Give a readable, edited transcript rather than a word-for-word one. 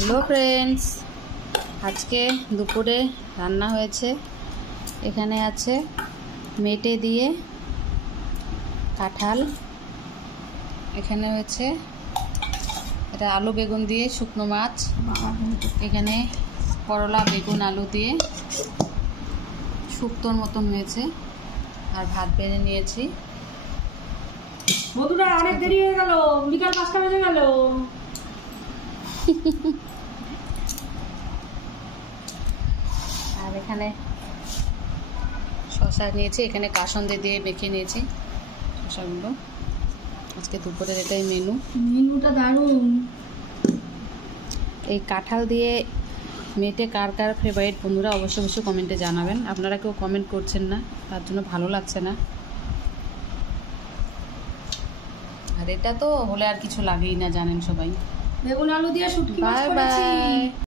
Hello friends, আজকে দুপুরে রান্না হয়েছে। এখানে আছে মেটে দিয়ে কাঁঠাল, এখানে হয়েছে এটা আলু বেগুন দিয়ে শুকনো মাছ, এখানে করলা বেগুন আলু দিয়ে শুক্তোর মতন হয়েছে, আর ভাত বেড়ে নিয়েছি। বন্ধুরা অনেক দেরি হয়ে গেল, বিকাল 5টা বেজে গেল। আর এখানে শসা নিয়েছি, এখানে কাসুন্দি দিয়ে মেখে নিয়েছি শসাগুলো। আজকে দুপুরের এটাই মেনুটা দারুণ। এই কাঁঠাল দিয়ে মেটে কার কার ফেভারিট বন্ধুরা অবশ্যই অবশ্যই কমেন্টে জানাবেন। আপনারা কেউ কমেন্ট করছেন না, তার জন্য ভালো লাগছে না। আর এটা তো হলে আর কিছু লাগেই না, জানেন সবাই। বেগুন আলু দিয়ে শুটকি মাছ বাই করেছি। বাই।